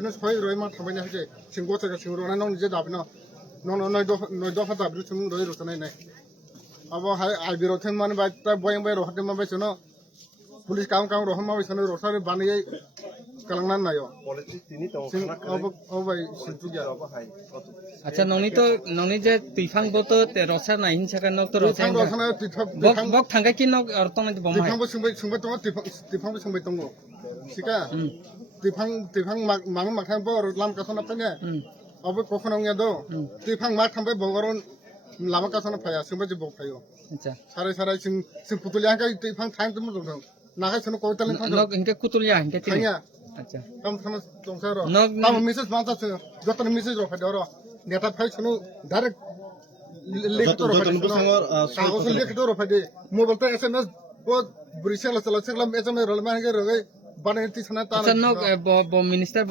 Sino soi roi ma thambai na hije singgo cha singro na nong je dabna nong noi do hata bru sung roi ro sanai nai abo hai ai biro then man ba ta boyang bai ro hatem ma bai sono police কাম কাম রহম মাবি সনে রসারে বানিয়ে কালাংনান নাইও politics তিনি তো ও ভাই সিলতুগিয়া আচ্ছা ননি যে তুইফাং বতো রসা নাই হিনসাকা নক তো রসা রসানা বক থাঙ্গা কি নক অর্থন বম হাই তিফাংবো সুংবাই দङ তিফাংবো সুংবাই দङ সিকা তিফাং মাং মাখাং বো লাম কাসনা পাইনে অব কখনো ngया do তিফাং মা থামবাই বগরন লামা কাসনা ফায়া সুংবাই যে বক ফাयो আচ্ছা সারাই সারাই সিং পুতুলিয়া কা তিফাং থাইম তো মো দङ নাগাই সনো কইতালেন খান নক ইনকে কুতুলিয়া ইনকে তিনি থাইয়া আচ্ছা কাম থাম দংসার কাম মেসেজ মানতা যতন মেসেজ র ফাইদর নেতা ফাই সনো ডাইরেক্ট লিখতো র ফাইদর কাগজ লিখতো র ফাইদে মোবাইল তে এসএমএস বহুত ব্রিসেল চলা চলা এসএমএস রল মানগে রগে বানে তি সনা তা আচ্ছা নক মিনিস্টার